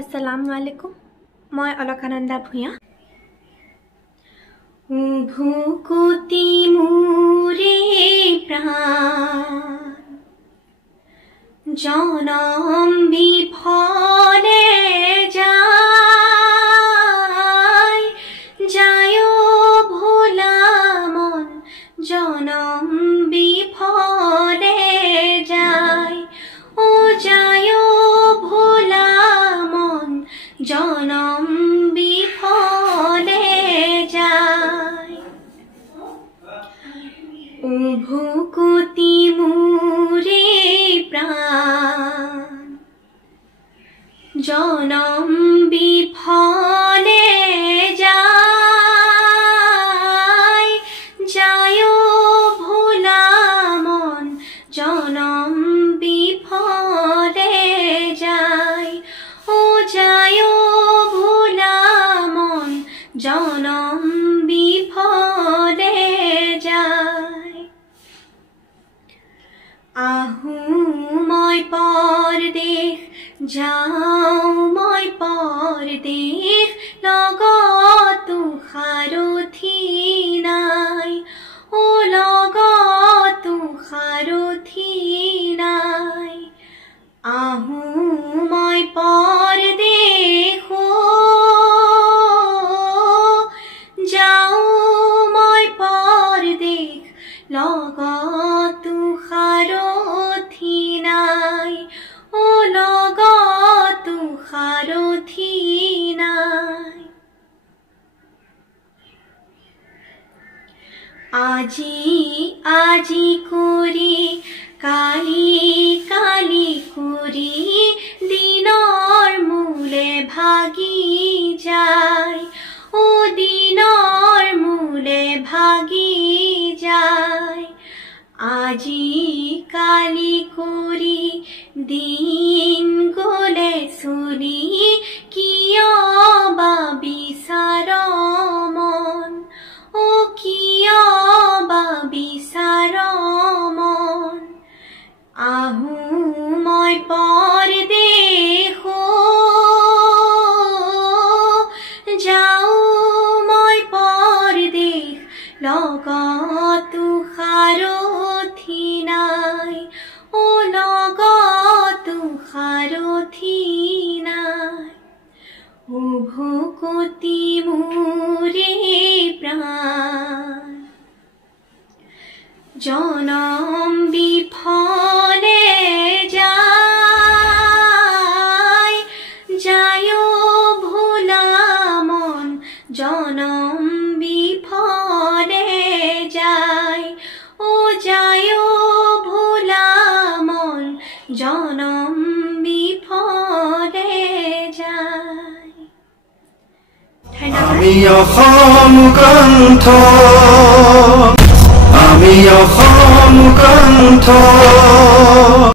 अस्सलामुअलैकुम मैं अलकानंदा भूया भूकुती मोरे प्राण जनम विफले যায় যায়ো ভোলা মন जनम विफले যায় ও যায়ো ভোলা মন जनम विफले যায় ভূকুতি মোরে प्राण जनम विफले যায় যায়ো ভোলা মন जनम विफले যায় ও যায়ো ভোলা মন जनम विफले যায় आहू मैं परदेश जाऊ मैं परदेश लगतो सारथी नाई ओ लगतो सारथी नाई आहू मैं परदेश जाऊ मैं परदेश लगतो सारथी नाई ओ लगतो सारथी नाई আজি আজি করি কালি কালি করি দিনর মূলে ভাগি যায় ও দিনর মূলে ভাগি যায় আজি কালি করি দিন গলে চলি কিয় বা বিচাৰ মন ও কিয় বা বিচাৰ মন आहू मैं परदेश जाऊ मैं परदेश लगतो सारथी नाई ओ लगतो सारथी नाई ओ भूकुती मोरे प्राण जनम विफले যায় যায়ো ভোলা মন जनम विफले যায় ও যায়ো ভোলা মন जनम विफले যায় আমি অসম কণ্ঠ আমি অসম কণ্ঠ।